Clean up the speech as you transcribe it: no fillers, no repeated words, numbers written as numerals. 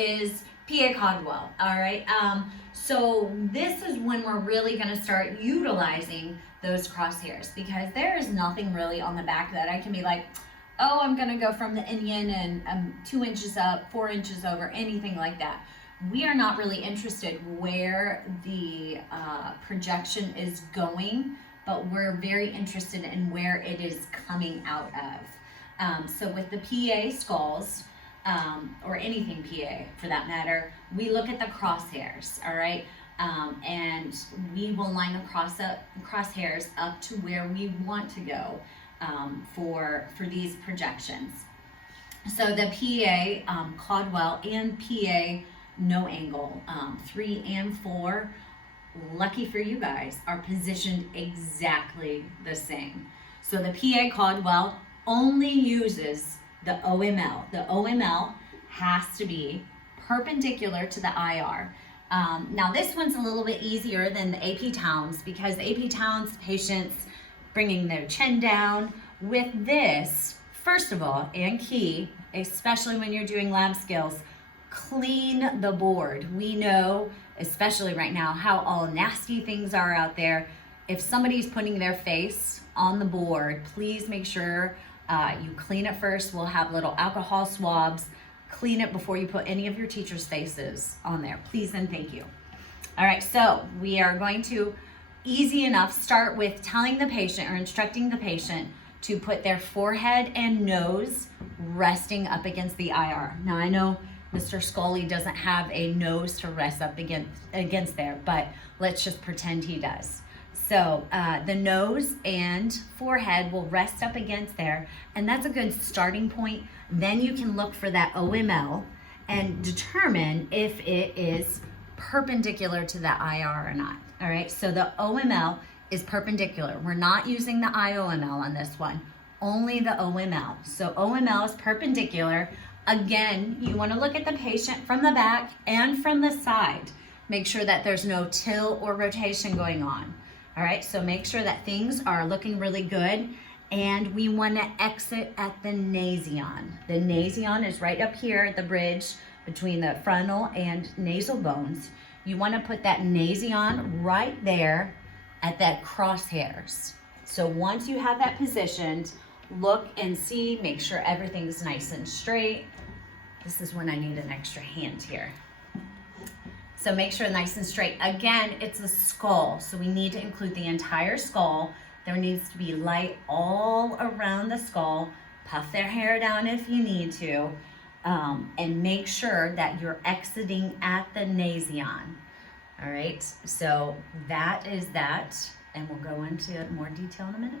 is PA Caldwell, all right? So this is when we're really gonna start utilizing those crosshairs, because there is nothing really on the back that I can be like, oh, I'm gonna go from the Indian and 2 inches up, 4 inches over, anything like that. We are not really interested where the projection is going, but we're very interested in where it is coming out of. So with the PA skulls, or anything PA for that matter, we look at the crosshairs, all right? And we will line the crosshairs up to where we want to go for these projections. So the PA Caldwell and PA no angle 3 and 4, lucky for you guys, are positioned exactly the same. So the PA Caldwell only uses the OML. The OML has to be perpendicular to the IR. Now this one's a little bit easier than the AP Towns, because the AP Towns patients bringing their chin down. With this, first of all, and key, especially when you're doing lab skills, clean the board. We know, especially right now, how all nasty things are out there. If somebody's putting their face on the board, please make sure you clean it first. We'll have little alcohol swabs. Clean it before you put any of your teachers' faces on there, please and thank you. All right, so we are going to, easy enough, start with telling the patient or instructing the patient to put their forehead and nose resting up against the IR. Now I know Mr. Scully doesn't have a nose to rest up against there, but let's just pretend he does. So the nose and forehead will rest up against there, and that's a good starting point. Then you can look for that OML and determine if it is perpendicular to the IR or not. All right, so the OML is perpendicular. We're not using the IOML on this one, only the OML. So OML is perpendicular. Again, you want to look at the patient from the back and from the side. Make sure that there's no tilt or rotation going on. All right, so make sure that things are looking really good. And we want to exit at the nasion. The nasion is right up here at the bridge between the frontal and nasal bones. You want to put that nasion right there at that crosshairs. So once you have that positioned, look and see, make sure everything's nice and straight. This is when I need an extra hand here. So make sure nice and straight. Again, it's a skull, so we need to include the entire skull. There needs to be light all around the skull. Puff their hair down if you need to, and make sure that you're exiting at the nasion. All right, so that is that, and we'll go into more detail in a minute.